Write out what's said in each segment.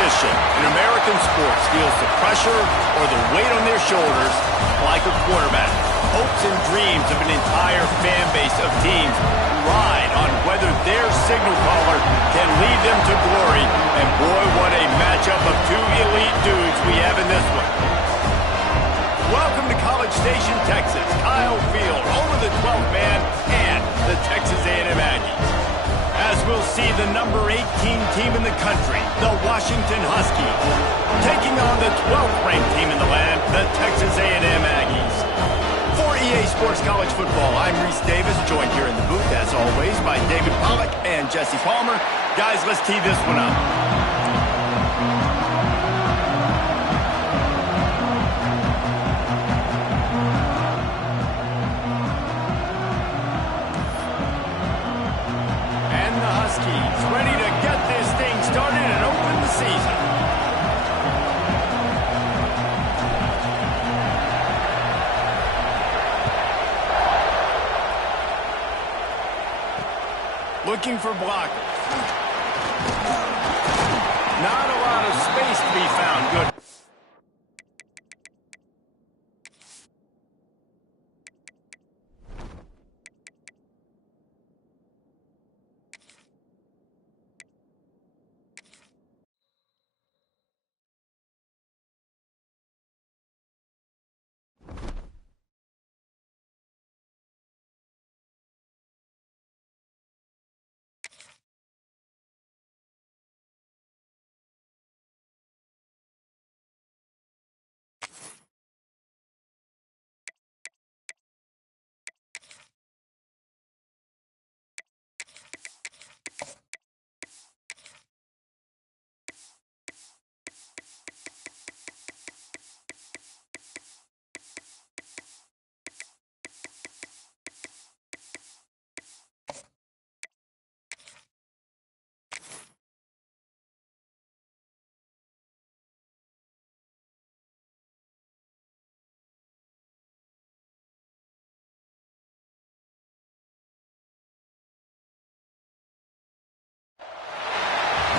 position in American sports feels the pressure or the weight on their shoulders like a quarterback. Hopes and dreams of an entire fan base of teams ride on whether their signal caller can lead them to glory. And boy, what a matchup of two elite dudes we have in this one. Welcome to College Station, Texas. Kyle Field, home of the 12th man and the Texas A&M Aggies. As we'll see the number 18 team in the country, the Washington Huskies, taking on the 12th ranked team in the land, the Texas A&M Aggies. For EA Sports College Football, I'm Reese Davis, joined here in the booth, as always, by David Pollack and Jesse Palmer. Guys, let's tee this one up. Ready to get this thing started and open the season. Looking for blockers. Not a lot of space to be found. Good.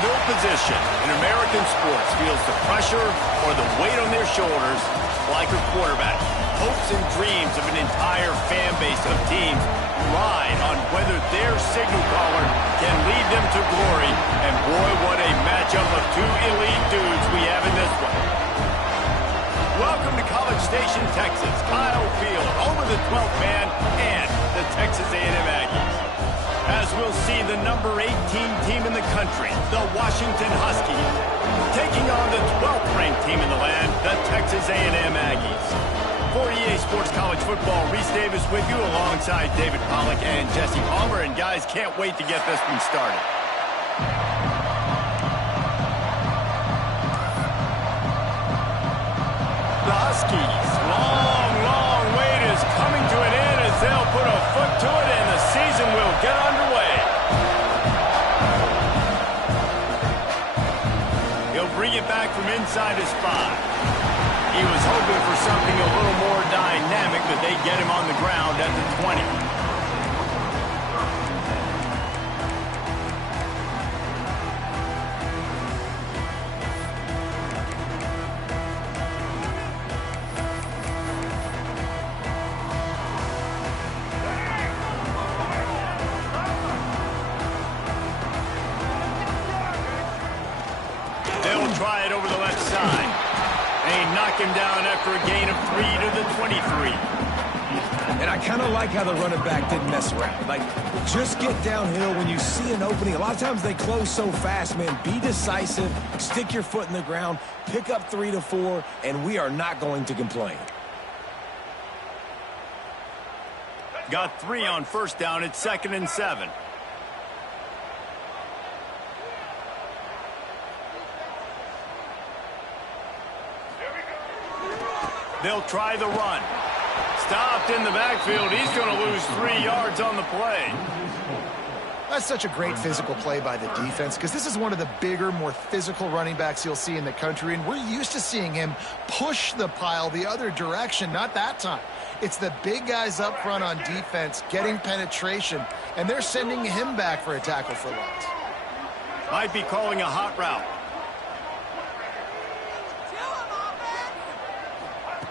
No position in American sports feels the pressure or the weight on their shoulders like a quarterback. Hopes and dreams of an entire fan base of teams ride on whether their signal caller can lead them to glory. And boy, what a matchup of two elite dudes we have in this one. Welcome to College Station, Texas. Kyle Field, home of the 12th man and the Texas A&M Aggies. As we'll see the number 18 team in the country, the Washington Huskies, taking on the 12th ranked team in the land, the Texas A&M Aggies. For EA Sports College Football, Reese Davis with you alongside David Pollack and Jesse Palmer. And guys, can't wait to get this one started. The Huskies, long wait is coming to an end as they'll put a foot to it and the season will get underway. He'll bring it back from inside his spot. He was hoping for something a little more dynamic, but they get him on the ground at the 20. Try it over the left side. They knock him down after a gain of 3 to the 23. And I kind of like how the running back didn't mess around. Like, just get downhill when you see an opening. A lot of times they close so fast, man. Be decisive, stick your foot in the ground, pick up 3 to 4, and we are not going to complain. Got 3 on first down. It's 2nd and 7. They'll try the run. Stopped in the backfield. He's going to lose 3 yards on the play. That's such a great physical play by the defense because this is one of the bigger, more physical running backs you'll see in the country, and we're used to seeing him push the pile the other direction. Not that time. It's the big guys up front on defense getting penetration, and they're sending him back for a tackle for loss. Might be calling a hot route.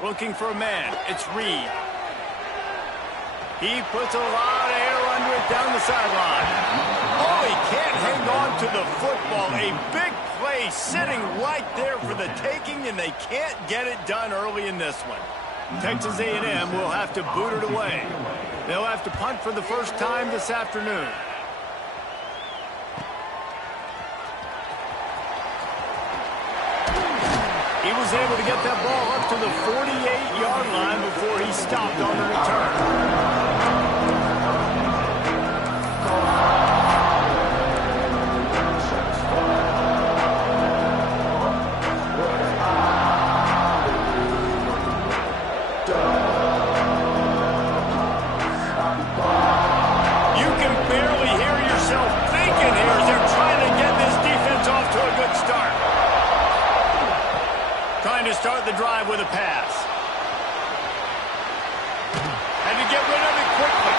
Looking for a man. It's Reed. He puts a lot of air under it down the sideline. Oh, he can't hang on to the football. A big play sitting right there for the taking, and they can't get it done early in this one. Texas A&M will have to boot it away. They'll have to punt for the first time this afternoon. He was able to get that ball up to the 48-yard line before he stopped on the return. You can barely hear yourself thinking here as they're trying to get this defense off to a good start. Trying to start the drive with a pass. And to get rid of it quickly.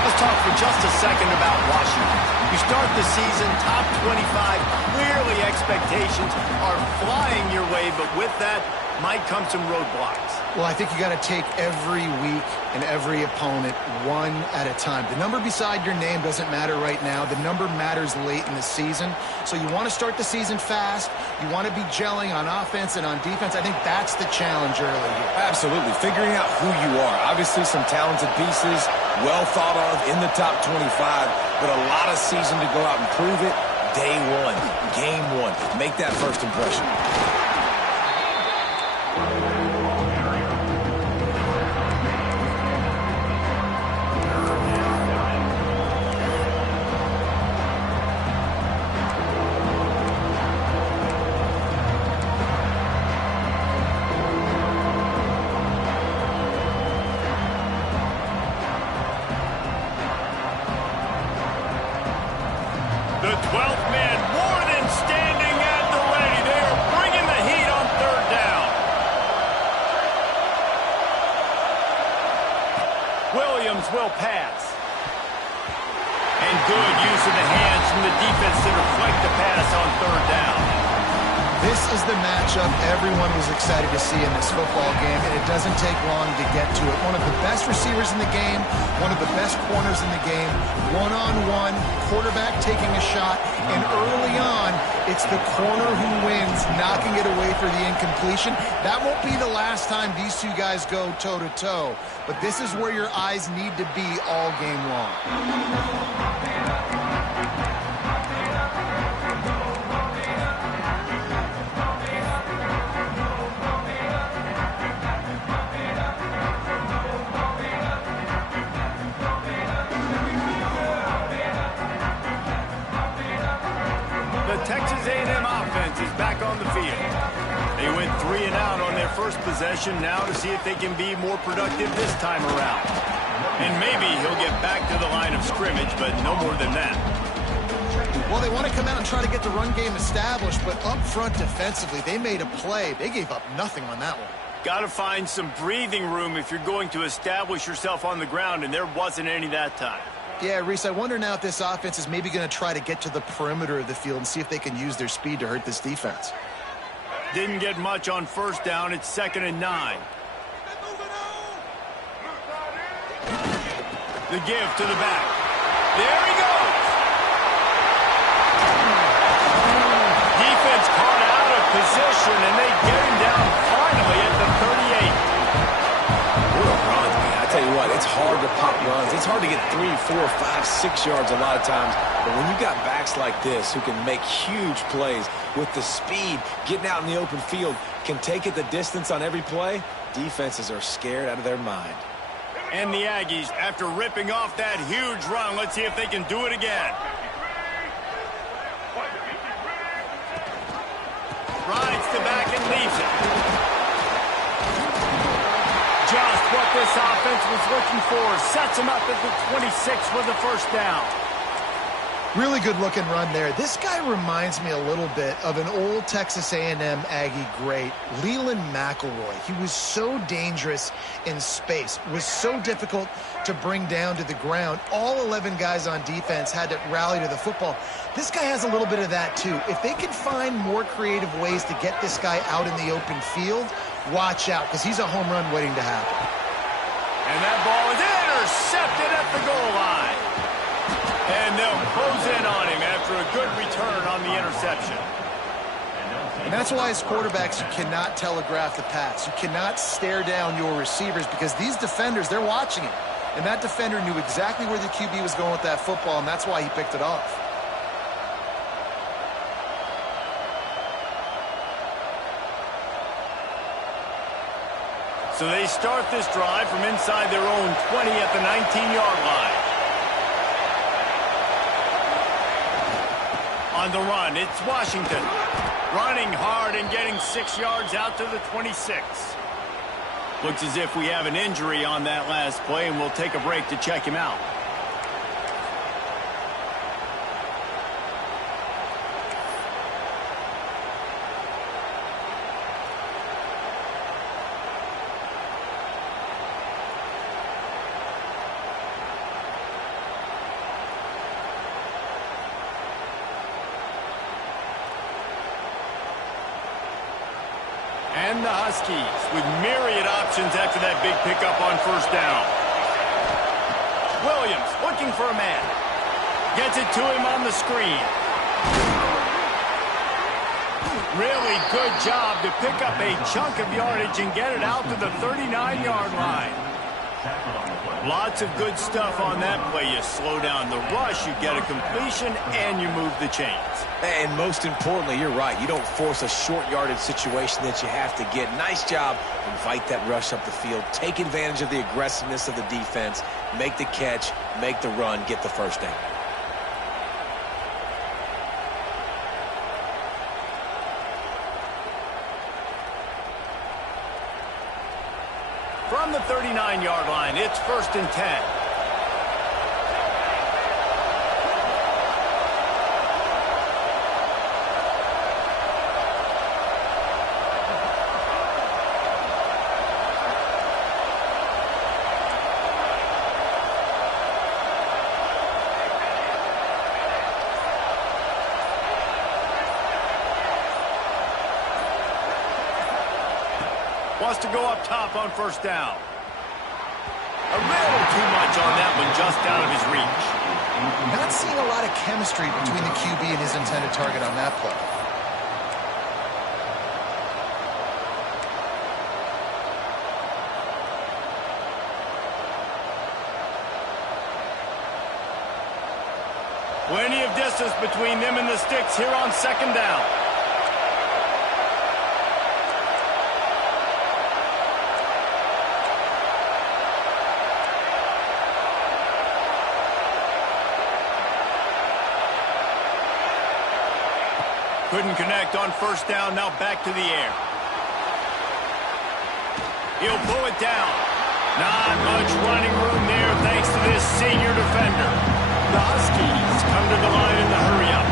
Let's talk for just a second about Washington. You start the season top 25. Clearly expectations are flying your way, but with that might come some roadblocks. Well, I think you got to take every week and every opponent one at a time. The number beside your name doesn't matter right now. The number matters late in the season. So you want to start the season fast. You want to be gelling on offense and on defense. I think that's the challenge early here. Absolutely. Figuring out who you are. Obviously some talented pieces, well thought of in the top 25, but a lot of season to go out and prove it. Day one, game one. Make that first impression. The 12th man more than standing at the ready. They are bringing the heat on third down. Williams will pass. And good use of the hands from the defense to deflect the pass on third down. This is the matchup everyone was excited to see in this football game, and it doesn't take long to get to it. One of the best receivers in the game, one of the best corners in the game, one-on-one, quarterback taking a shot, and early on, it's the corner who wins, knocking it away for the incompletion. That won't be the last time these two guys go toe-to-toe, but this is where your eyes need to be all game long. Texas A&M offense is back on the field. They went 3 and out on their first possession, now to see if they can be more productive this time around. And maybe he'll get back to the line of scrimmage, but no more than that. Well, they want to come out and try to get the run game established, but up front defensively, they made a play. They gave up nothing on that one. Got to find some breathing room if you're going to establish yourself on the ground, and there wasn't any that time. Yeah, Reese, I wonder now if this offense is maybe going to try to get to the perimeter of the field and see if they can use their speed to hurt this defense. Didn't get much on first down. It's 2nd and 9. The give to the back. There he goes. Defense caught out of position, and they get him down finally at the 38. Tell you what, it's hard to pop runs. It's hard to get 3, 4, 5, 6 yards a lot of times. But when you got backs like this who can make huge plays with the speed, getting out in the open field, can take it the distance on every play, defenses are scared out of their mind. And the Aggies, after ripping off that huge run, let's see if they can do it again. Rides the back and leaves it. Just what this offense was looking for. Sets him up at the 26 with the first down. Really good looking run there. This guy reminds me a little bit of an old Texas A&M Aggie great, Leland McElroy. He was so dangerous in space, was so difficult to bring down to the ground. All 11 guys on defense had to rally to the football. This guy has a little bit of that too. If they can find more creative ways to get this guy out in the open field, watch out, because he's a home run waiting to happen. And that ball is intercepted at the goal line. And they'll close in on him after a good return on the interception. And that's why as quarterbacks, you cannot telegraph the pass. You cannot stare down your receivers because these defenders, they're watching it. And that defender knew exactly where the QB was going with that football, and that's why he picked it off. So they start this drive from inside their own 20 at the 19-yard line. On the run, it's Washington. Running hard and getting 6 yards out to the 26. Looks as if we have an injury on that last play, and we'll take a break to check him out. And the Huskies with myriad options after that big pickup on first down. Williams looking for a man. Gets it to him on the screen. Really good job to pick up a chunk of yardage and get it out to the 39-yard line. Lots of good stuff on that play. You slow down the rush, you get a completion, and you move the chains. And most importantly, you're right. You don't force a short yardage situation that you have to get. Nice job. Invite that rush up the field. Take advantage of the aggressiveness of the defense. Make the catch. Make the run. Get the first down. From the 39-yard line, it's 1st and 10. Wants to go up top on first down. A little too much on that one, just out of his reach. Not seeing a lot of chemistry between the QB and his intended target on that play. Plenty of distance between them and the sticks here on 2nd down. Couldn't connect on first down, now back to the air. He'll pull it down. Not much running room there thanks to this senior defender. The Huskies come to the line in the hurry-up.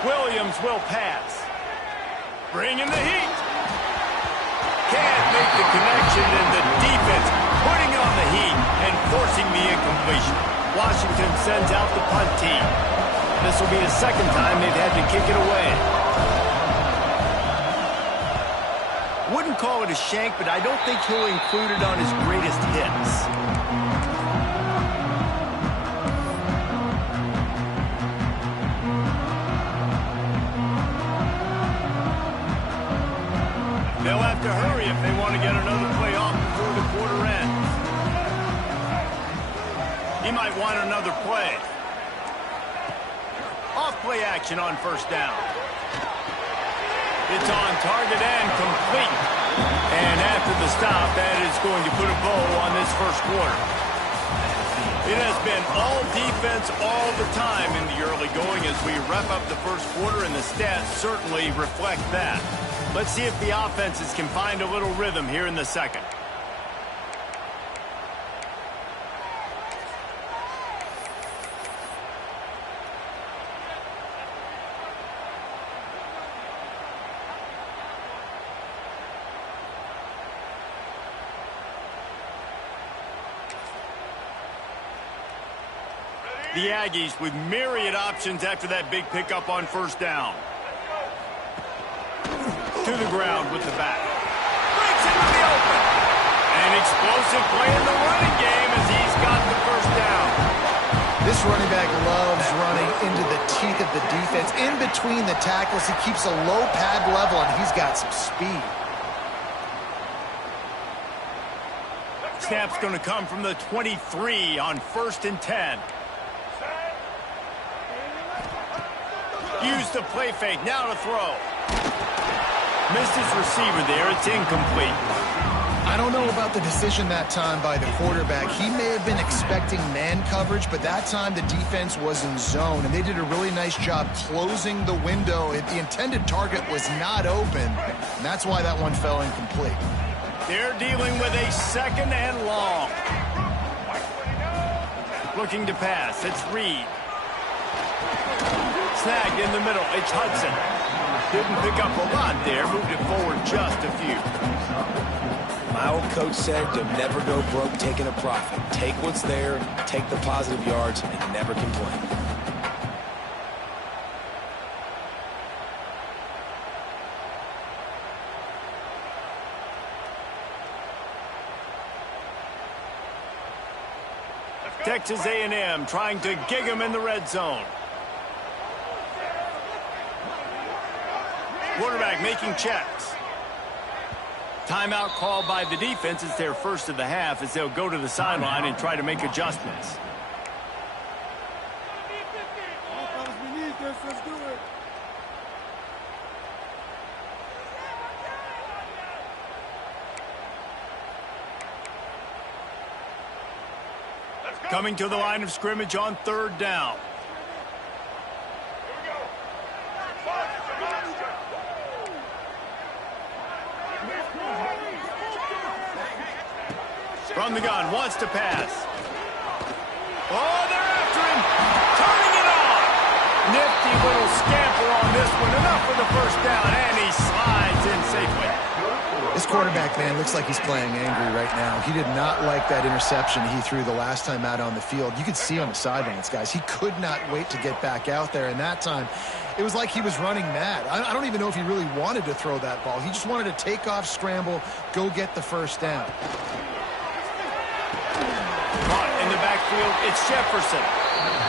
Williams will pass. Bringing the heat. Can't make the connection, and the defense putting on the heat and forcing the incompletion. Washington sends out the punt team. This will be the 2nd time they've had to kick it away. Wouldn't call it a shank, but I don't think he'll include it on his greatest hits. They'll have to hurry if they want to get another play off before the quarter ends. He might want another play. Off-play action on first down. It's on target and complete. And after the stop, that is going to put a bow on this first quarter. It has been all defense all the time in the early going as we wrap up the first quarter, and the stats certainly reflect that. Let's see if the offenses can find a little rhythm here in the second. The Aggies with myriad options after that big pickup on first down. To the ground with the back. Breaks into the open. An explosive play in the running game as he's got the first down. This running back loves running into the teeth of the defense. In between the tackles, he keeps a low pad level, and he's got some speed. Snap's going to come from the 23 on 1st and 10. Use the play fake, now to throw. Missed his receiver there, it's incomplete. I don't know about the decision that time by the quarterback. He may have been expecting man coverage, but that time the defense was in zone, and they did a really nice job closing the window. The intended target was not open, and that's why that one fell incomplete. They're dealing with a 2nd and long. Looking to pass, it's Reed. Snagged in the middle, it's Hudson. Didn't pick up a lot there, moved it forward just a few. My old coach said you'll never go broke taking a profit. Take what's there, take the positive yards, and never complain. Texas A&M trying to gig him in the red zone. Quarterback making checks. Timeout called by the defense. It's their first of the half as they'll go to the sideline and try to make adjustments. We need this. Let's do it. Coming to the line of scrimmage on 3rd down. From the gun, wants to pass. Oh, they're after him. Turning it on. Nifty little scamper on this one. Enough for the first down, and he slides in safely. This quarterback, man, looks like he's playing angry right now. He did not like that interception he threw the last time out on the field. You could see on the sidelines, guys. He could not wait to get back out there, and that time it was like he was running mad. I don't even know if he really wanted to throw that ball. He just wanted to take off, scramble, go get the first down. Caught in the backfield, it's Jefferson.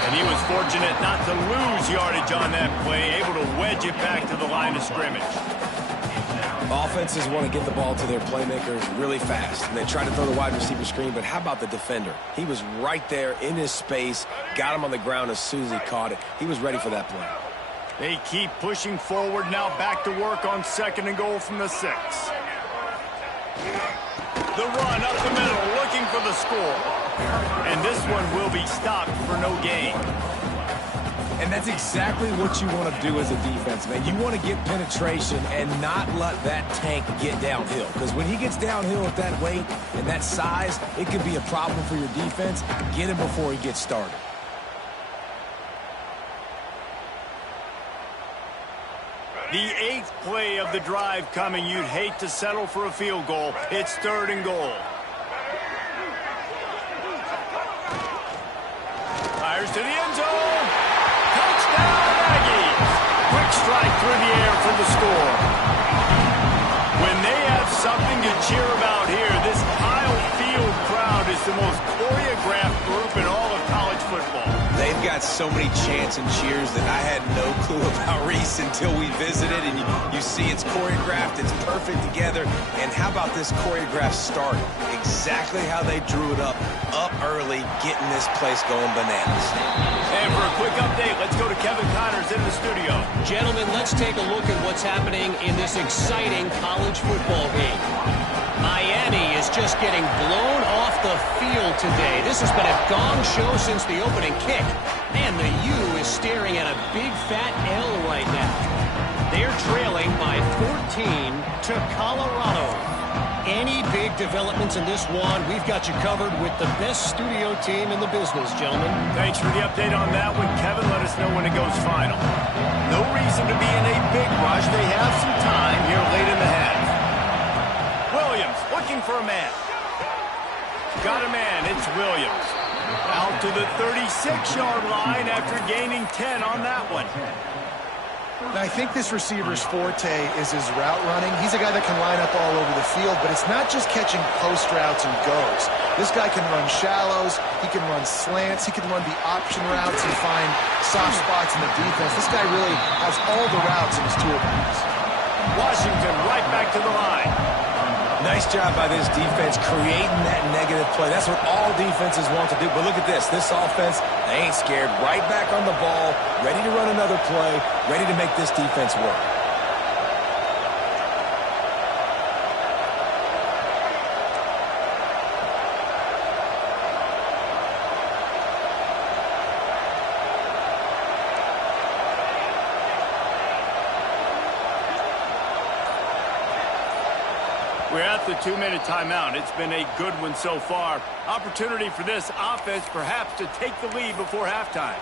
And he was fortunate not to lose yardage on that play, able to wedge it back to the line of scrimmage. Offenses want to get the ball to their playmakers really fast, and they try to throw the wide receiver screen, but how about the defender? He was right there in his space, got him on the ground as soon as he caught it. He was ready for that play. They keep pushing forward, now back to work on 2nd and goal from the 6. The run up the middle, looking for the score. And this one will be stopped for no gain. And that's exactly what you want to do as a defense, man. You want to get penetration and not let that tank get downhill. Because when he gets downhill at that weight and that size, it could be a problem for your defense. Get him before he gets started. The 8th play of the drive coming. You'd hate to settle for a field goal. It's 3rd and goal. Fires to the end zone. Touchdown, Aggies. Quick strike through the air for the score. When they have something to cheer about here, this Kyle Field crowd is the most choreographed group in all of college football. They've got got so many chants and cheers that I had no clue about Reese until we visited. And you see it's choreographed, it's perfect together. And how about this choreographed start? Exactly how they drew it up early, getting this place going bananas. And for a quick update, let's go to Kevin Connors in the studio. Gentlemen, let's take a look at what's happening in this exciting college football game. Miami is just getting blown off the field today. This has been a gong show since the opening kick. And the U is staring at a big fat L right now. They're trailing by 14 to Colorado. Any big developments in this one, we've got you covered with the best studio team in the business, gentlemen. Thanks for the update on that one, Kevin. Let us know when it goes final. No reason to be in a big rush. They have some time here late in the half. Williams looking for a man. Got a man. It's Williams. Out to the 36-yard line after gaining 10 on that one. Now, I think this receiver's forte is his route running. He's a guy that can line up all over the field, but it's not just catching post routes and goes. This guy can run shallows, he can run slants, he can run the option routes and find soft spots in the defense. This guy really has all the routes in his toolbox. Washington right back to the line. Nice job by this defense creating that negative play. That's what all defenses want to do. But look at this. This offense, they ain't scared. Right back on the ball, ready to run another play, ready to make this defense work. We're at the 2-minute timeout. It's been a good one so far. Opportunity for this offense perhaps to take the lead before halftime.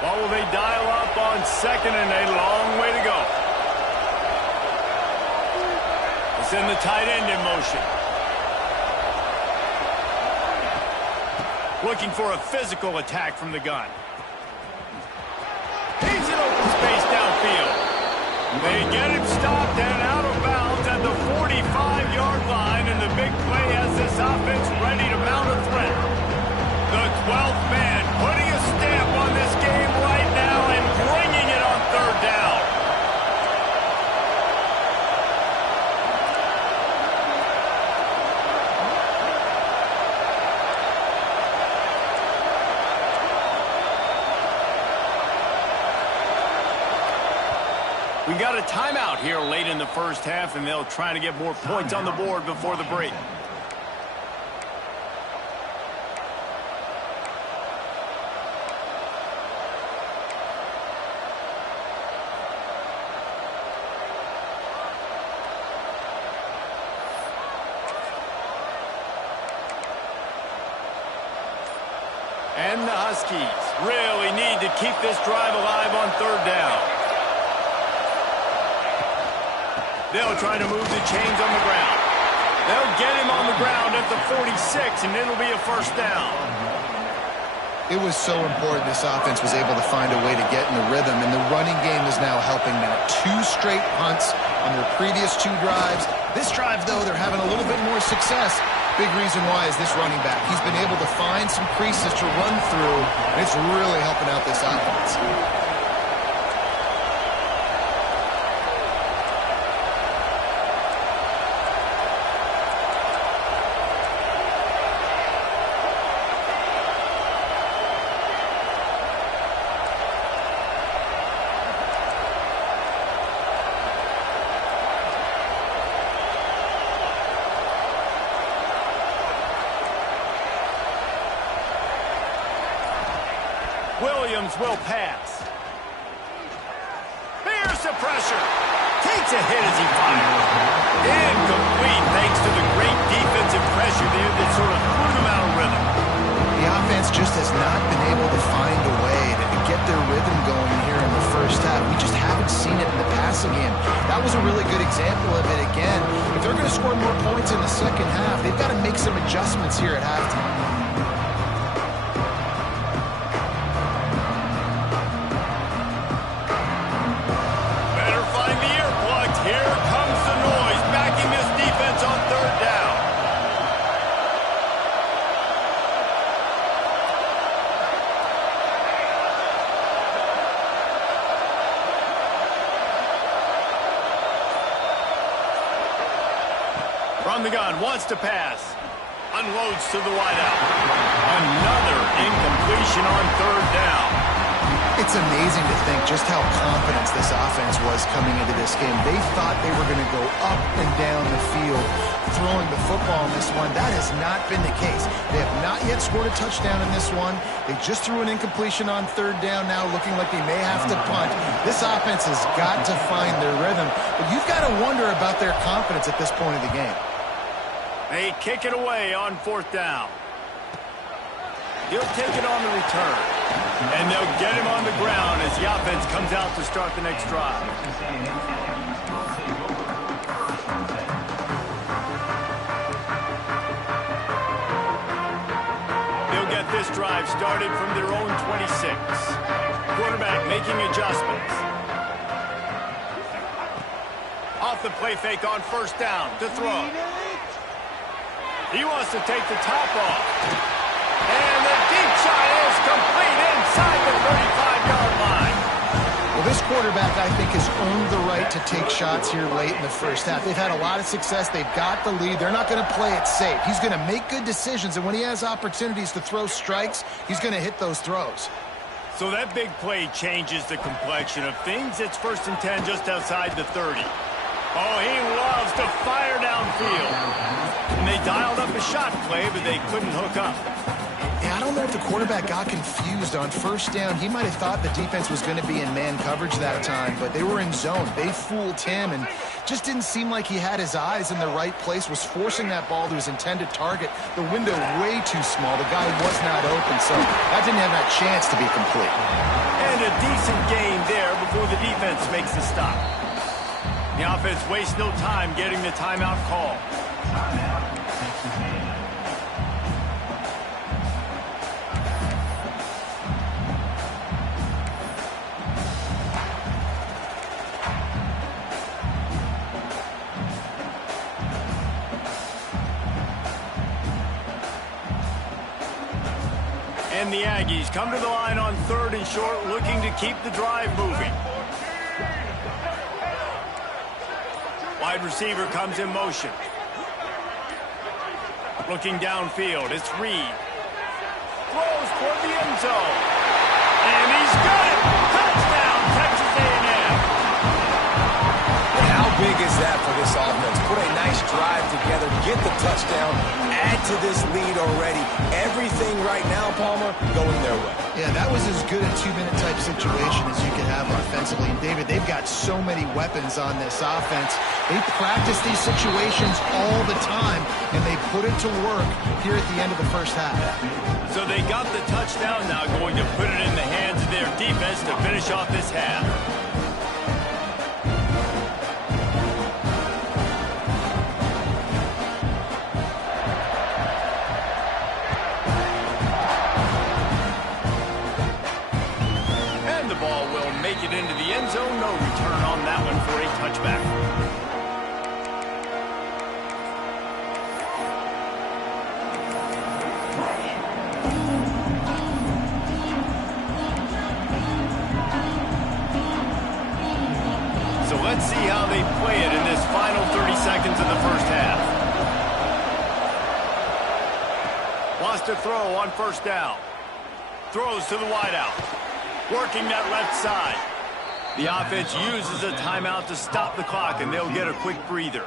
What will they dial up on second and a long way to go? It's in the tight end in motion. Looking for a physical attack from the gun. He's in open space downfield. They get him stopped and out of bounds at the 45-yard line, and the big play has this offense ready to mount a threat. The 12th man putting a stamp on this game right now and bringing it on third down. We got a timeout here late in the first half, and they'll try to get more points on the board before the break. And the Huskies really need to keep this drive alive on third down. They'll try to move the chains on the ground. They'll get him on the ground at the 46, and it'll be a first down. It was so important this offense was able to find a way to get in the rhythm, and the running game is now helping that. 2 straight punts on their previous 2 drives. This drive, though, they're having a little bit more success. Big reason why is this running back. He's been able to find some creases to run through, and it's really helping out this offense. Williams will pass. Here's the pressure. Takes a hit as he fires. Incomplete thanks to the great defensive pressure there that sort of threw them out of rhythm. The offense just has not been able to find a way to get their rhythm going here in the first half. We just haven't seen it in the passing game. That was a really good example of it again. If they're going to score more points in the second half, they've got to make some adjustments here at halftime. Better find the earplugs. Here comes the noise. Backing this the gun, wants to pass. Unloads to the wideout. Another incompletion on third down. It's amazing to think just how confident this offense was coming into this game. They thought they were going to go up and down the field throwing the football in this one. That has not been the case. They have not yet scored a touchdown in this one. They just threw an incompletion on third down now, looking like they may have to punt. This offense has got to find their rhythm. But you've got to wonder about their confidence at this point of the game. They kick it away on fourth down. He'll take it on the return. And they'll get him on the ground as the offense comes out to start the next drive. They'll get this drive started from their own 26. Quarterback making adjustments. Off the play fake on first down to throw. He wants to take the top off. And the deep shot is complete inside the 35-yard line. Well, this quarterback, I think, has earned the right to take shots here late in the first half. They've had a lot of success. They've got the lead. They're not going to play it safe. He's going to make good decisions, and when he has opportunities to throw strikes, he's going to hit those throws. So that big play changes the complexion of things. It's 1st and 10 just outside the 30. Oh, he loves to fire downfield. And they dialed up a shot play, but they couldn't hook up. Yeah, I don't know if the quarterback got confused on first down. He might have thought the defense was going to be in man coverage that time, but they were in zone. They fooled him and just didn't seem like he had his eyes in the right place, was forcing that ball to his intended target. The window way too small. The guy was not open, so that didn't have that chance to be complete. And a decent gain there before the defense makes the stop. The offense wastes no time getting the timeout call. And the Aggies come to the line on 3rd and short, looking to keep the drive moving. Wide receiver comes in motion. Looking downfield, it's Reed. Throws toward the end zone. And he's got it! Touchdown, Texas A&M! How big is that for this offense? Put a nice drive together, get the touchdown, add to this lead already. Everything right now, Palmer, going their way. Yeah, that was as good a 2-minute type situation as you could have offensively. And David, they've got so many weapons on this offense. They practice these situations all the time, and they put it to work here at the end of the first half. So they got the touchdown, now going to put it in the hands of their defense to finish off this half. Make it into the end zone. No return on that one for a touchback. So let's see how they play it in this final 30 seconds of the first half. Wants to throw on first down. Throws to the wideout. Working that left side. The offense uses a timeout to stop the clock, and they'll get a quick breather.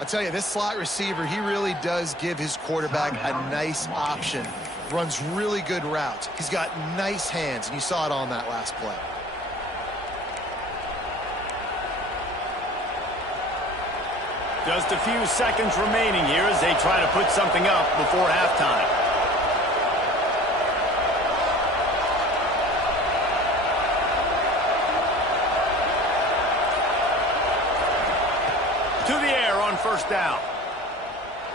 I'll tell you, this slot receiver, he really does give his quarterback a nice option. Runs really good routes. He's got nice hands, and you saw it on that last play. Just a few seconds remaining here as they try to put something up before halftime. To the air on first down.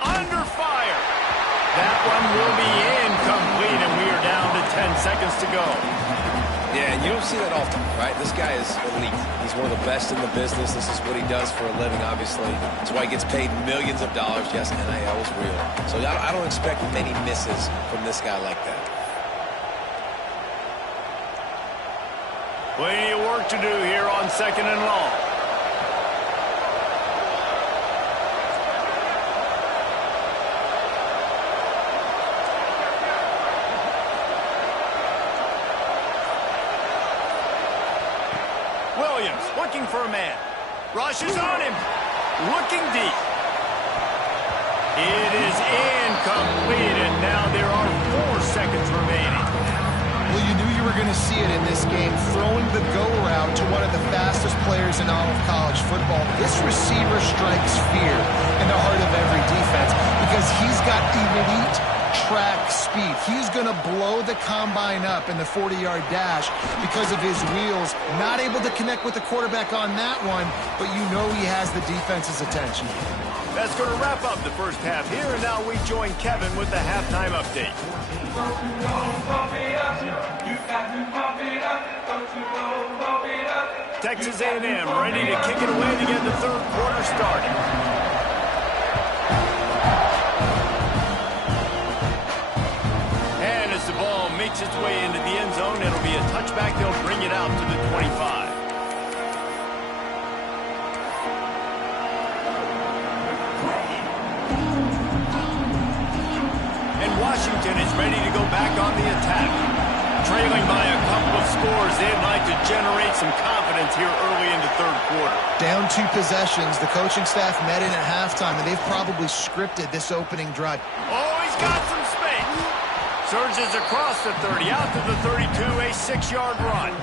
Under fire. That one will be incomplete, and we are down to 10 seconds to go. Yeah, and you don't see that often, right? This guy is elite. He's one of the best in the business. This is what he does for a living, obviously. That's why he gets paid millions of dollars. Yes, NIL is real. So I don't expect many misses from this guy like that. Plenty of work to do here on 2nd and long. looking for a man. Rushes on him. Looking deep. It is incomplete, and now there are 4 seconds remaining. Well, you knew you were going to see it in this game, throwing the go route to one of the fastest players in all of college football. This receiver strikes fear in the heart of every defense because he's got elite track speed. He's going to blow the combine up in the 40-yard dash because of his wheels. Not able to connect with the quarterback on that one, but you know he has the defense's attention. That's going to wrap up the first half here, and now we join Kevin with the halftime update. Texas A&M ready to kick it away to get the third quarter started. And as the ball makes its way into the end zone, it'll be a touchback. They'll bring it out to the 25. Washington is ready to go back on the attack. Trailing by a couple of scores, they'd like to generate some confidence here early in the third quarter. Down 2 possessions, the coaching staff met in at halftime, and they've probably scripted this opening drive. Oh, he's got some space. Surges across the 30, out to the 32, a 6-yard run.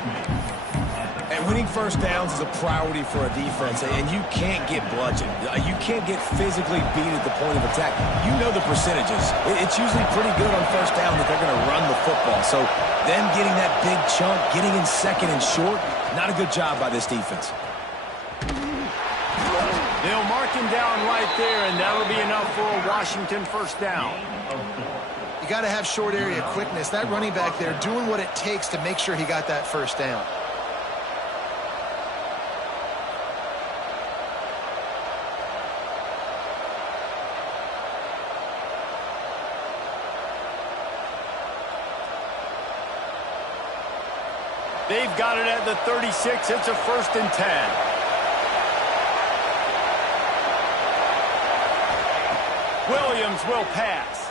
And winning first downs is a priority for a defense, and you can't get bludgeoned. You can't get physically beat at the point of attack. You know the percentages. It's usually pretty good on first down that they're going to run the football. So them getting that big chunk, getting in second and short, not a good job by this defense. They'll mark him down right there, and that'll be enough for a Washington first down. You got to have short area quickness. That running back there doing what it takes to make sure he got that first down. They've got it at the 36. It's a 1st and 10. Williams will pass.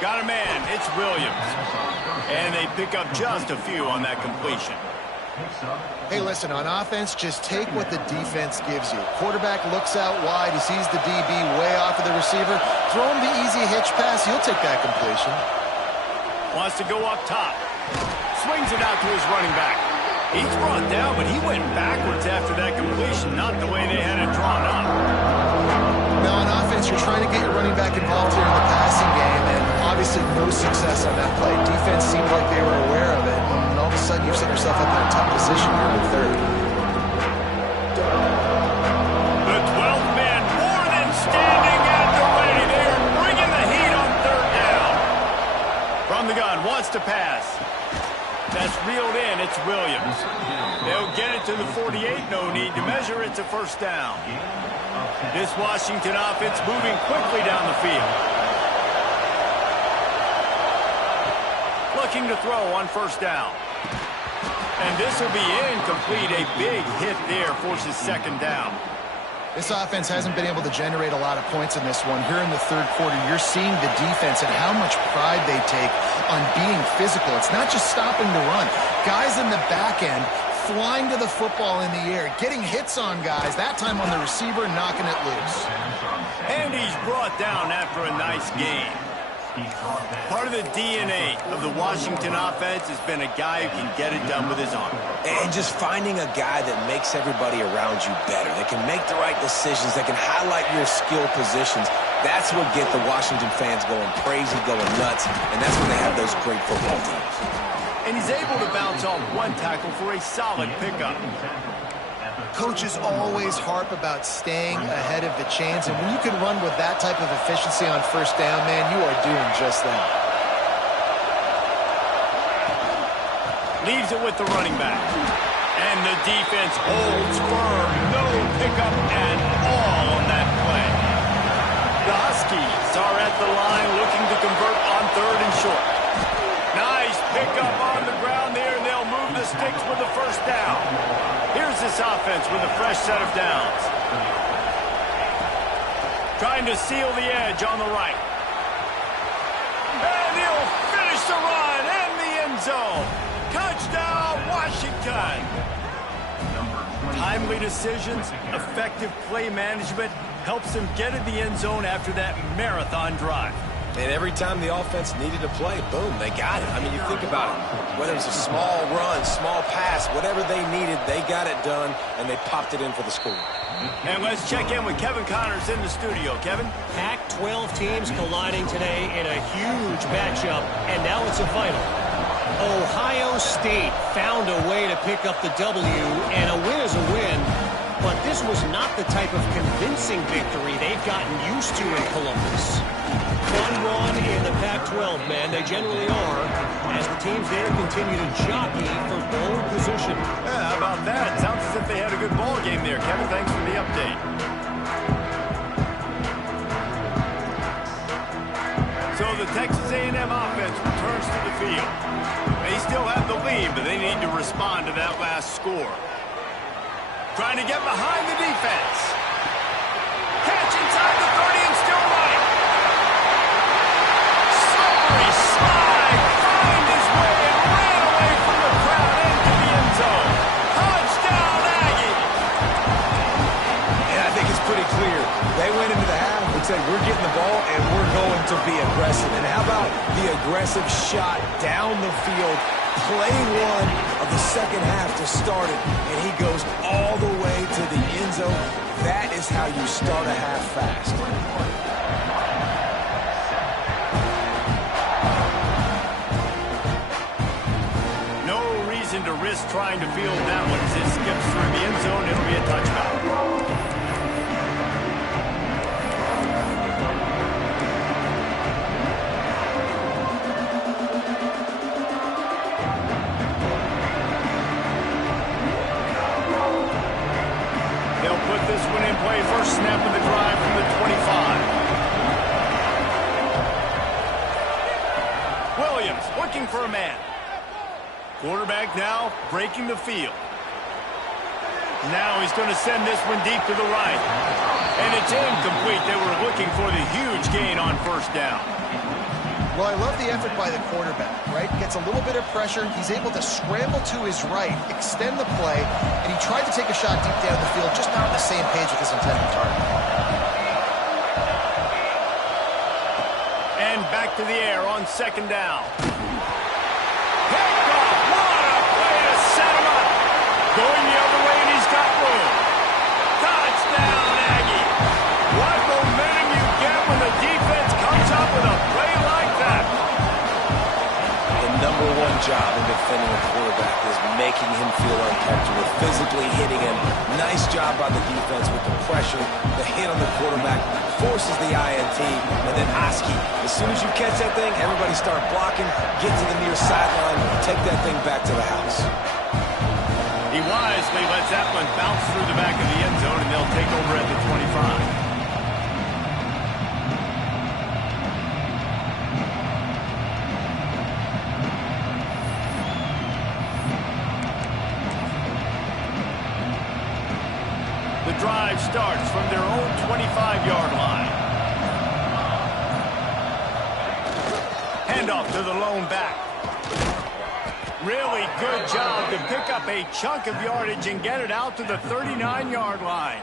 Got a man. It's Williams. And they pick up just a few on that completion. Hey, listen, on offense, just take what the defense gives you. Quarterback looks out wide. He sees the DB way off of the receiver. Throw him the easy hitch pass. He'll take that completion. Wants to go up top. Swings it out to his running back. He's brought down, but he went backwards after that completion, not the way they had it drawn up. Now, on offense, you're trying to get your running back involved here in the passing game, and obviously no success on that play. Defense seemed like they were aware of it, and all of a sudden you've set yourself up in a tough position here in the third. The 12th man more than standing at the ready. They are bringing the heat on third down. From the gun, wants to pass. That's reeled in. It's Williams. They'll get it to the 48. No need to measure. It's a first down. This Washington offense moving quickly down the field. Looking to throw on first down. And this will be incomplete. A big hit there forces second down. This offense hasn't been able to generate a lot of points in this one. Here in the third quarter, you're seeing the defense and how much pride they take on being physical. It's not just stopping the run. Guys in the back end flying to the football in the air, getting hits on guys, that time on the receiver, knocking it loose. And he's brought down after a nice game. Part of the DNA of the Washington offense has been a guy who can get it done with his arm. And just finding a guy that makes everybody around you better, that can make the right decisions, that can highlight your skill positions. That's what get the Washington fans going crazy, going nuts, and that's when they have those great football teams. And he's able to bounce off one tackle for a solid pickup. Coaches always harp about staying ahead of the chains, and when you can run with that type of efficiency on first down, man, you are doing just that. Leaves it with the running back. And the defense holds firm. No pickup at all on that play. The Huskies are at the line looking to convert on third and short. Nice pickup on the ground there, and they'll move the sticks with the first down. Here's this offense with a fresh set of downs. Trying to seal the edge on the right. And he'll finish the run in the end zone. Touchdown, Washington. Timely decisions, effective play management helps them get in the end zone after that marathon drive. And every time the offense needed to play, boom, they got it. I mean, you think about it. Whether it's a small run, small pass, whatever they needed, they got it done, and they popped it in for the score. And let's check in with Kevin Connors in the studio. Kevin? Pac-12 teams colliding today in a huge matchup, and now it's a final. Ohio State found a way to pick up the W, and a win is a win, but this was not the type of convincing victory they've gotten used to in Columbus. Fun run in the Pac-12, man. They generally are, as the teams there continue to jockey for pole position. Yeah, how about that? Sounds as if they had a good ball game there. Kevin, thanks for the update. So the Texas A&M offense returns to the field. They still have the lead, but they need to respond to that last score. Trying to get behind the defense. Catch inside the 30 and still running. Slippery slide. Find his way and ran away from the crowd into the end zone. Touchdown, Aggie. And I think it's pretty clear. They went into the half and said, we're getting the ball and we're going to be aggressive. And how about the aggressive shot down the field? Play one of the second half to start it, and he goes all the way to the end zone. That is how you start a half fast. No reason to risk trying to field that one as it skips through the end zone. It'll be a touchdown. This one in play, first snap of the drive from the 25. Williams looking for a man. Quarterback now breaking the field. Now he's going to send this one deep to the right. And it's incomplete. They were looking for the huge gain on first down. Well, I love the effort by the quarterback, right? Gets a little bit of pressure. He's able to scramble to his right, extend the play, and he tried to take a shot deep down the field, just not on the same page with his intended target. And back to the air on second down. Picked off. What a play to set him up. Going the other way, and he's got room. Touchdown, Aggie. What momentum you get when the defense comes up with a play like that. The number one job in defending a quarterback is making him feel uncomfortable, physically hitting him. Nice job by the defense with the pressure. The hit on the quarterback forces the INT, and then Oski. As soon as you catch that thing, everybody start blocking, get to the near sideline, take that thing back to the house. He wisely lets that one bounce through the back of the end zone, and they'll take over at the 25. The drive starts from their own 25-yard line. Handoff to the lone back. Really good job to pick up a chunk of yardage and get it out to the 39-yard line.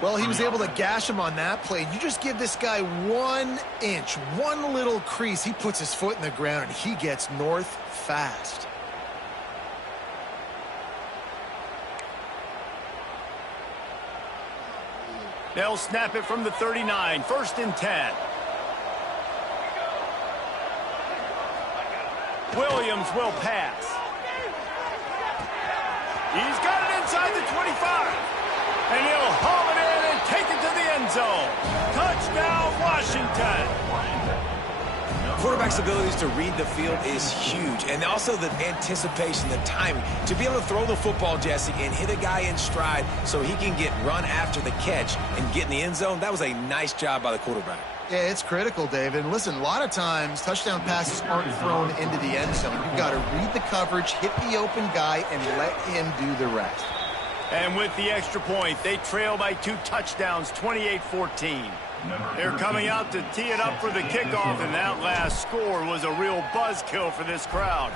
Well, he was able to gash him on that play. You just give this guy 1 inch, one little crease. He puts his foot in the ground, and he gets north fast. They'll snap it from the 39, 1st and 10. Williams will pass. He's got it inside the 25. And he'll haul it in and take it to the end zone. Touchdown, Washington. Quarterback's abilities to read the field is huge, and also the anticipation, the timing. To be able to throw the football, Jesse, and hit a guy in stride so he can get run after the catch and get in the end zone, that was a nice job by the quarterback. Yeah, it's critical, David. And listen, a lot of times touchdown passes aren't thrown into the end zone. You've got to read the coverage, hit the open guy, and let him do the rest. And with the extra point, they trail by 2 touchdowns, 28-14. They're coming out to tee it up for the kickoff, and that last score was a real buzzkill for this crowd.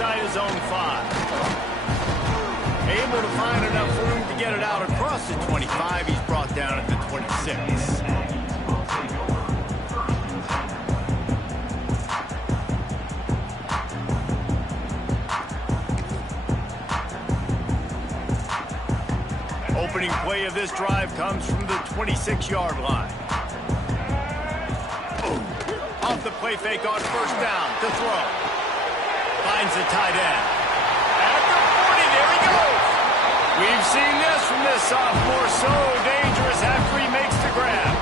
inside his own 5. Able to find enough room to get it out across the 25. He's brought down at the 26. Opening play of this drive comes from the 26-yard line. Off the play fake on first down to throw. Finds the tight end. At the 40, there he goes. We've seen this from this sophomore, so dangerous after he makes the grab.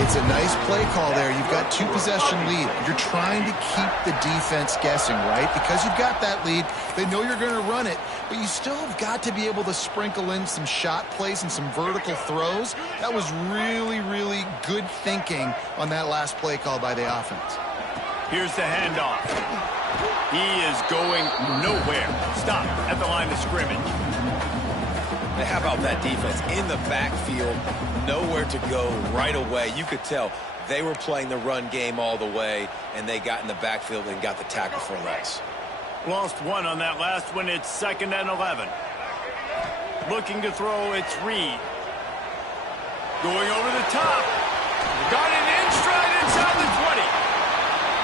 It's a nice play call there. You've got 2-possession lead. You're trying to keep the defense guessing, right? Because you've got that lead, they know you're going to run it, but you still have got to be able to sprinkle in some shot plays and some vertical throws. That was really, really good thinking on that last play call by the offense. Here's the handoff. He is going nowhere. Stop at the line of scrimmage. And how about that defense in the backfield, nowhere to go right away. You could tell they were playing the run game all the way, and they got in the backfield and got the tackle for a loss. Lost 1 on that last one. It's 2nd and 11. Looking to throw, it's Reed. Going over the top. Got it in stride inside the 20.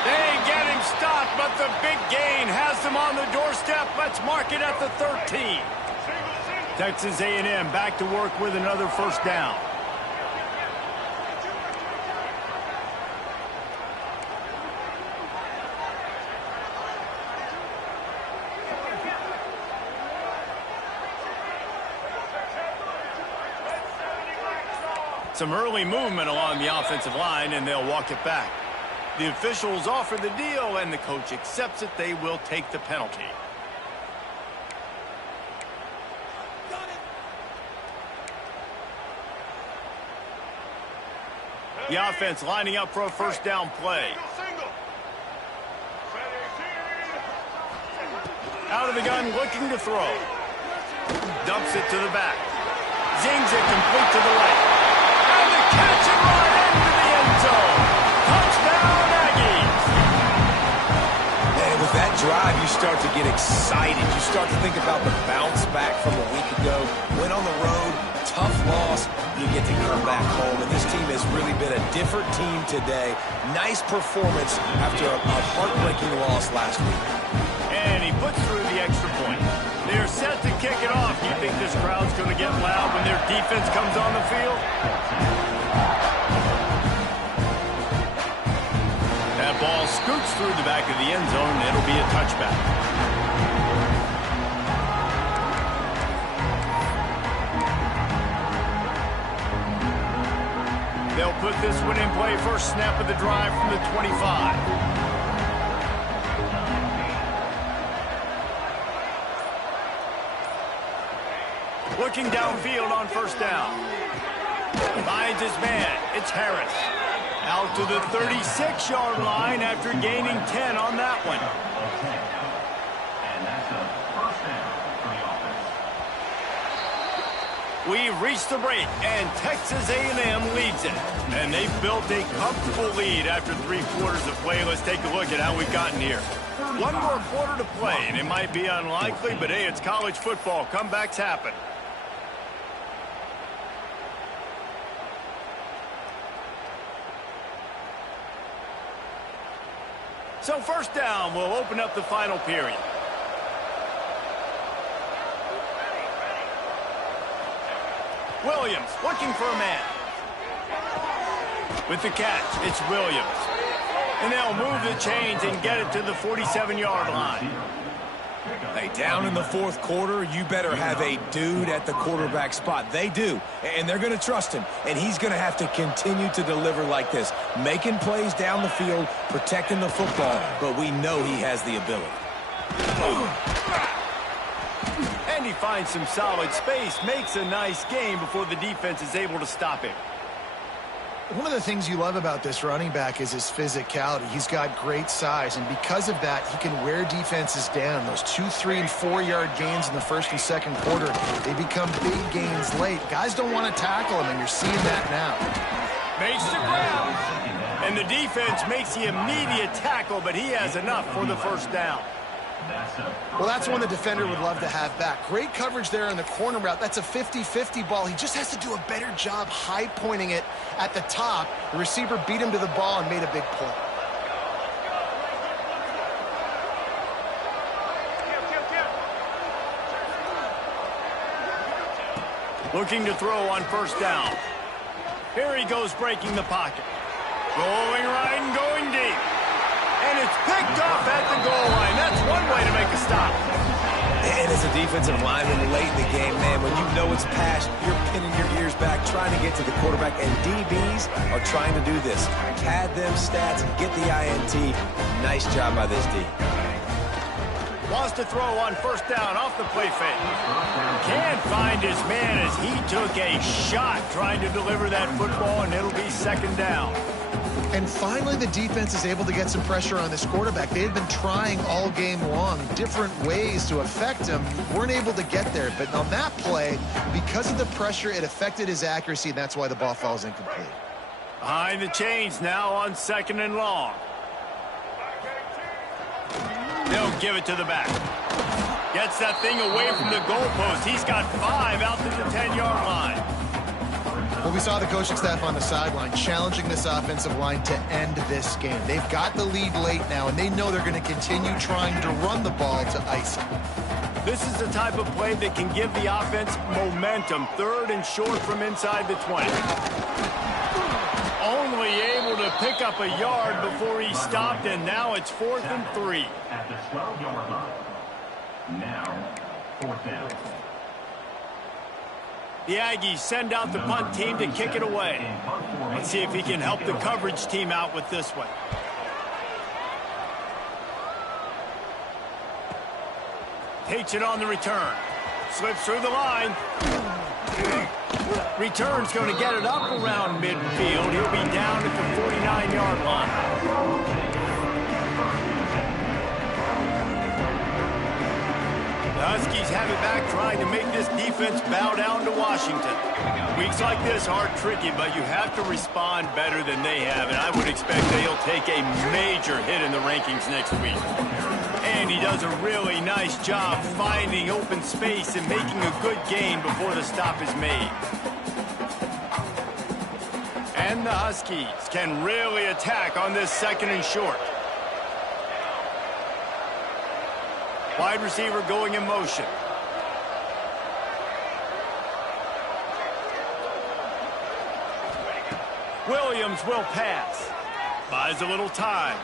They get him stopped, but the big gain has them on the doorstep. Let's mark it at the 13. Texas A&M back to work with another first down. Some early movement along the offensive line, and they'll walk it back. The officials offer the deal, and the coach accepts it. They will take the penalty. The offense lining up for a first down play. Out of the gun, looking to throw. Dumps it to the back. Zings it complete to the right. And the catch and run into the end zone. Touchdown, Aggies. And with that drive, you start to get excited. You start to think about the bounce back from a week ago. Went on the road, tough loss. You get to come back home, and this team has really been a different team today. Nice performance after a heartbreaking loss last week. And he puts through the extra point. They're set to kick it off. You think this crowd's going to get loud when their defense comes on the field? That ball scoots through the back of the end zone, and it'll be a touchback. They'll put this one in play. First snap of the drive from the 25. Looking downfield on first down. Finds his man. It's Harris. Out to the 36-yard line after gaining 10 on that one. We've reached the break, and Texas A&M leads it. And they've built a comfortable lead after 3 quarters of play. Let's take a look at how we've gotten here. 1 more quarter to play, and it might be unlikely, but hey, it's college football. Comebacks happen. So first down, we'll open up the final period. Williams looking for a man. With the catch, it's Williams. And they'll move the chains and get it to the 47-yard line. Hey, down in the 4th quarter, you better have a dude at the quarterback spot. They do, and they're going to trust him. And he's going to have to continue to deliver like this, making plays down the field, protecting the football, but we know he has the ability. And he finds some solid space, makes a nice game before the defense is able to stop him. One of the things you love about this running back is his physicality. He's got great size, and because of that, he can wear defenses down. Those 2, 3, and 4-yard gains in the 1st and 2nd quarter, they become big gains late. Guys don't want to tackle him, and you're seeing that now. Makes the grab, and the defense makes the immediate tackle, but he has enough for the first down. Well, that's one the defender would love to have back. Great coverage there in the corner route. That's a 50-50 ball. He just has to do a better job high-pointing it at the top. The receiver beat him to the ball and made a big play. Looking to throw on first down. Here he goes breaking the pocket. Going right and going deep. And it's picked off at the goal line. That's one way to make a stop. And as a defensive lineman late in the game, man, when you know it's past, you're pinning your ears back, trying to get to the quarterback, and DBs are trying to do this. Pad them stats and get the INT. Nice job by this D. Wants to throw on first down off the play fake. Can't find his man as he took a shot trying to deliver that football, and it'll be second down. And finally, the defense is able to get some pressure on this quarterback. They had been trying all game long different ways to affect him. Weren't able to get there. But on that play, because of the pressure, it affected his accuracy, and that's why the ball falls incomplete. Behind the chains now on second and long. They'll give it to the back. Gets that thing away from the goalpost. He's got 5 out to the 10-yard line. Well, we saw the coaching staff on the sideline challenging this offensive line to end this game. They've got the lead late now, and they know they're going to continue trying to run the ball to ice it. This is the type of play that can give the offense momentum. Third and short from inside the 20. Only able to pick up a yard before he stopped, and now it's 4th and 3. At the 12-yard line. Now, 4th down. The Aggies send out the punt team to kick it away. Let's see if he can help the coverage team out with this one. Takes it on the return. Slips through the line. Return's going to get it up around midfield. He'll be down at the 49-yard line. The Huskies have it back, trying to make this defense bow down to Washington. Weeks like this are tricky, but you have to respond better than they have, and I would expect they'll take a major hit in the rankings next week. And he does a really nice job finding open space and making a good gain before the stop is made. And the Huskies can really attack on this second and short. Wide receiver going in motion. Williams will pass. Buys a little time.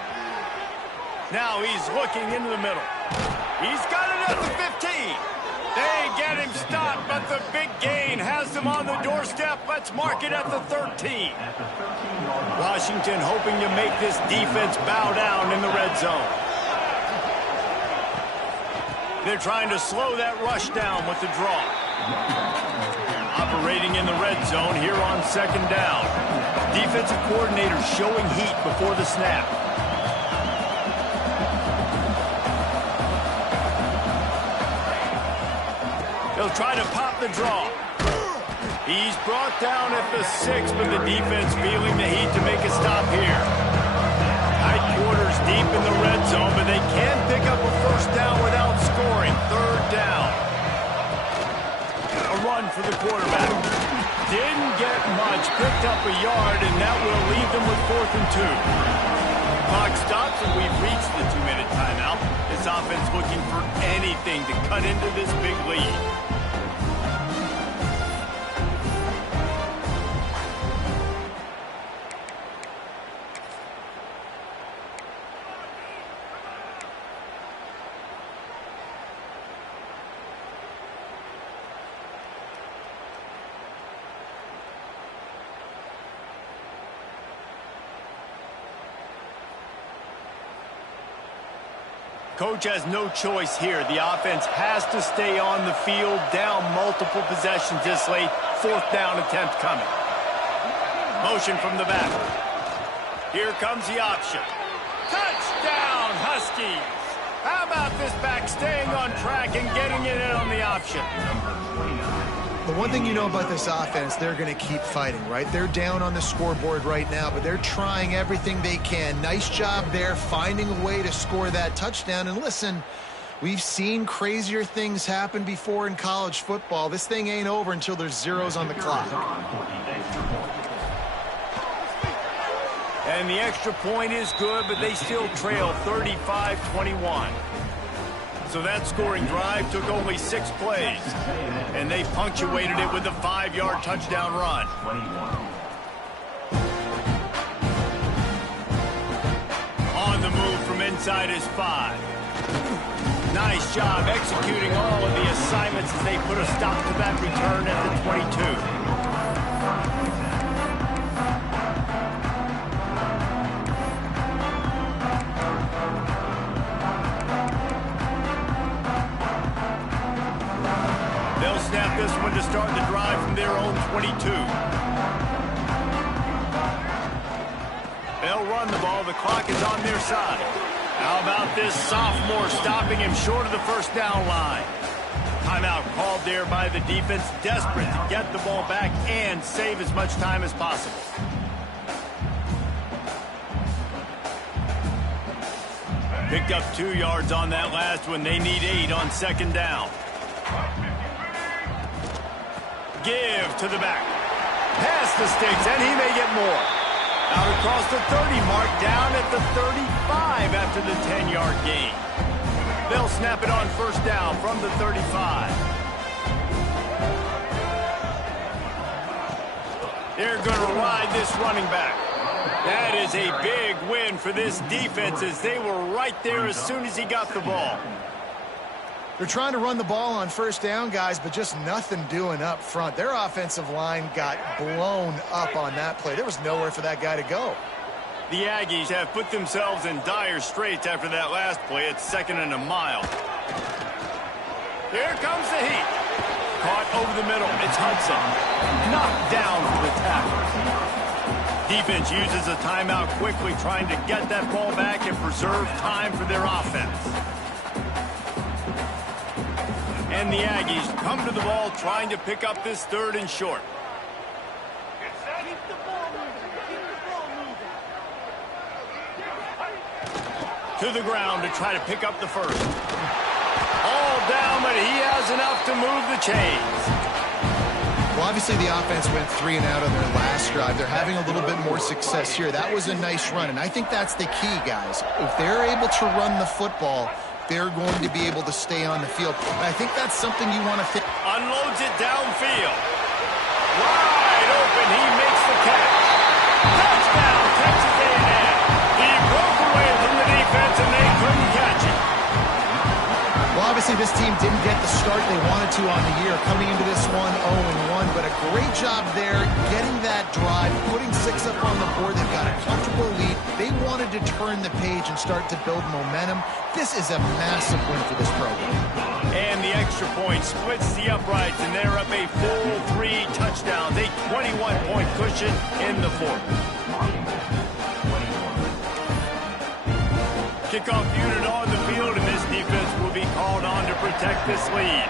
Now he's looking into the middle. He's got it at the 15. They get him stopped, but the big gain has them on the doorstep. Let's mark it at the 13. Washington hoping to make this defense bow down in the red zone. They're trying to slow that rush down with the draw. Operating in the red zone here on second down. Defensive coordinator showing heat before the snap. They'll try to pop the draw. He's brought down at the 6, but the defense feeling the heat to make a stop here. Tight quarters deep in the red zone, but they can pick up a first down without scoring. Third down. A run for the quarterback. Didn't get much, picked up a yard, and that will leave them with 4th and 2. Clock stops, and we've reached the 2-minute timeout. This offense looking for anything to cut into this big lead. Coach has no choice here. The offense has to stay on the field, down multiple possessions this late. 4th down attempt coming. Motion from the back. Here comes the option. Touchdown, Huskies! How about this back staying on track and getting it in on the option? The one thing you know about this offense, they're going to keep fighting, right? They're down on the scoreboard right now, but they're trying everything they can. Nice job there, finding a way to score that touchdown. And listen, We've seen crazier things happen before in college football. This thing ain't over until there's zeros on the clock. And the extra point is good, but they still trail 35-21. So that scoring drive took only 6 plays, and they punctuated it with a 5-yard touchdown run. On the move from inside his 5. Nice job executing all of the assignments as they put a stop to that return at the 22. They'll snap this one to start the drive from their own 22. They'll run the ball. The clock is on their side. How about this sophomore stopping him short of the first down line? Timeout called there by the defense, desperate to get the ball back and save as much time as possible. Picked up 2 yards on that last one. They need 8 on second down. Give to the back. Pass the sticks, and he may get more. Out across the 30 mark, down at the 35 after the 10-yard gain. They'll snap it on first down from the 35. They're going to ride this running back. That is a big win for this defense as they were right there as soon as he got the ball. They're trying to run the ball on first down, guys, but just nothing doing up front. Their offensive line got blown up on that play. There was nowhere for that guy to go. The Aggies have put themselves in dire straits after that last play. It's 2nd and a mile. Here comes the heat. Caught over the middle. It's Hudson. Knocked down for the tackle. Defense uses a timeout quickly, trying to get that ball back and preserve time for their offense. And the Aggies come to the ball trying to pick up this 3rd and short. To the ground to try to pick up the first. All down, but he has enough to move the chains. Well, obviously the offense went 3 and out on their last drive. They're having a little bit more success here. That was a nice run, and I think that's the key, guys. If they're able to run the football, they're going to be able to stay on the field. And I think that's something you want to think. Unloads it downfield. Wide open, he makes the catch. Touchdown, Texas A&M. He broke away from the defense, and they couldn't catch it. Well, obviously this team didn't get the start they wanted to on the year, coming into this one 0-1, but a great job there getting that drive, putting 6 up on the board. They've got a comfortable lead. They wanted to turn the page and start to build momentum. This is a massive win for this program. And the extra point splits the uprights, and they're up a full 3 touchdowns, a 21-point cushion in the 4th. Kickoff unit on the field, and this defense will be called on to protect this lead.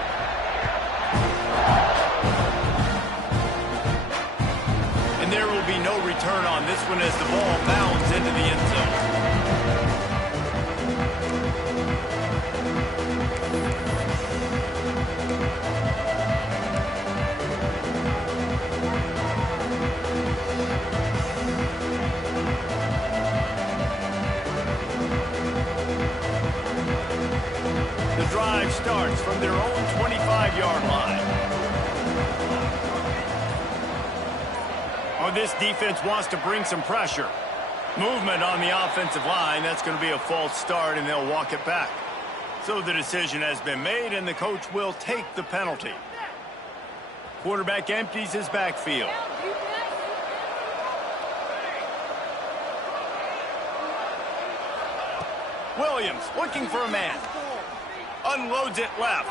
And there will be no return on this one as the ball bounds into the end zone. The drive starts from their own 25-yard line. Oh, this defense wants to bring some pressure. Movement on the offensive line. That's going to be a false start, and they'll walk it back. So the decision has been made, and the coach will take the penalty. Quarterback empties his backfield. Williams looking for a man. Unloads it left.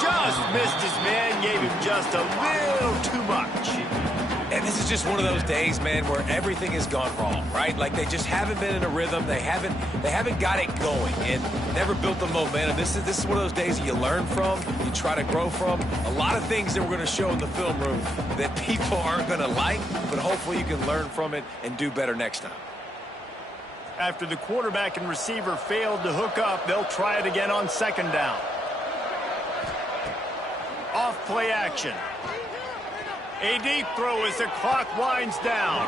Just missed his man, gave him just a little too much. And this is just one of those days, man, where everything has gone wrong, right? Like they just haven't been in a rhythm. They haven't got it going and never built the momentum. This is one of those days you learn from, you try to grow from. A lot of things that we're going to show in the film room that people aren't going to like, but hopefully you can learn from it and do better next time. After the quarterback and receiver failed to hook up, they'll try it again on second down. Off play action. A deep throw as the clock winds down.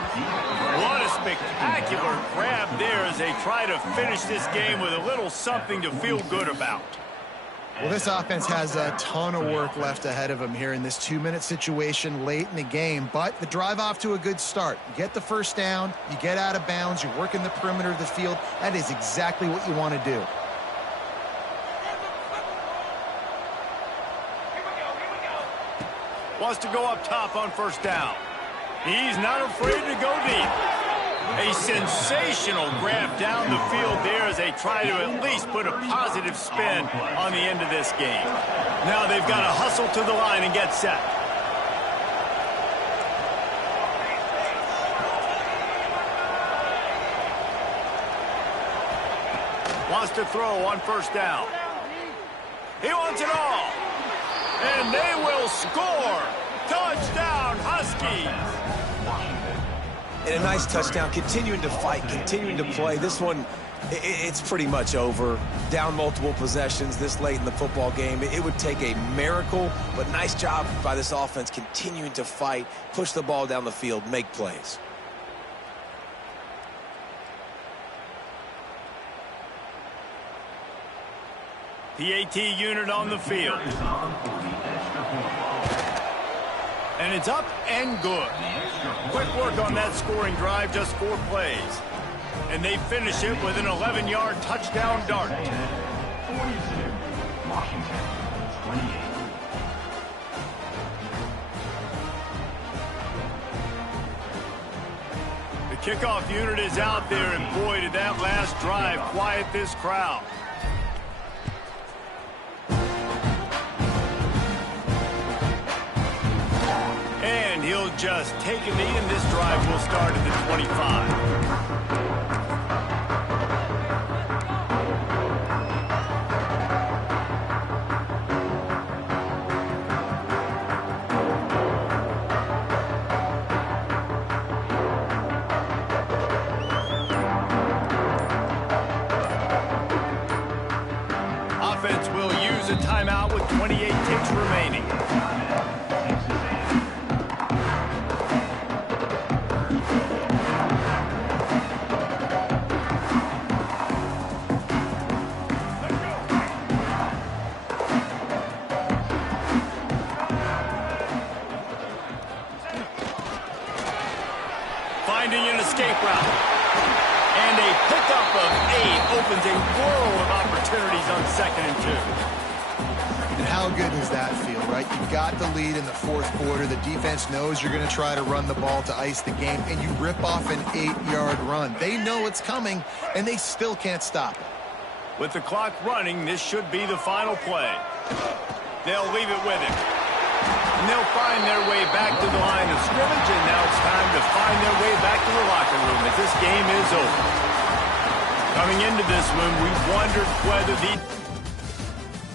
What a spectacular grab there as they try to finish this game with a little something to feel good about. Well, this offense has a ton of work left ahead of them here in this 2-minute situation late in the game, but the drive off to a good start. You get the first down, you get out of bounds, you work in the perimeter of the field. That is exactly what you want to do. Wants to go up top on first down. He's not afraid to go deep. A sensational grab down the field there as they try to at least put a positive spin on the end of this game. Now they've got to hustle to the line and get set. Wants to throw on first down. He wants it all. And they will score. Touchdown, Huskies. And a nice touchdown, continuing to fight, continuing to play. This one, it's pretty much over. Down multiple possessions this late in the football game. It would take a miracle, but nice job by this offense continuing to fight, push the ball down the field, make plays. PAT unit on the field. And it's up and good. Quick work on that scoring drive, just 4 plays. And they finish it with an 11-yard touchdown dart. 42, Washington, 28. The kickoff unit is out there, and boy, did that last drive quiet this crowd. And he'll just take a knee, and this drive will start at the 25. Offense will use a timeout with 28 ticks remaining. Finding an escape route. And a pickup of 8 opens a world of opportunities on 2nd and 2. And how good does that feel, right? You got the lead in the 4th quarter. The defense knows you're going to try to run the ball to ice the game, and you rip off an 8-yard run. They know it's coming, and they still can't stop it. With the clock running, this should be the final play. They'll leave it with him. And they'll find their way back to the line of scrimmage, and now it's time to find their way back to the locker room as this game is over. Coming into this one, we wondered whether the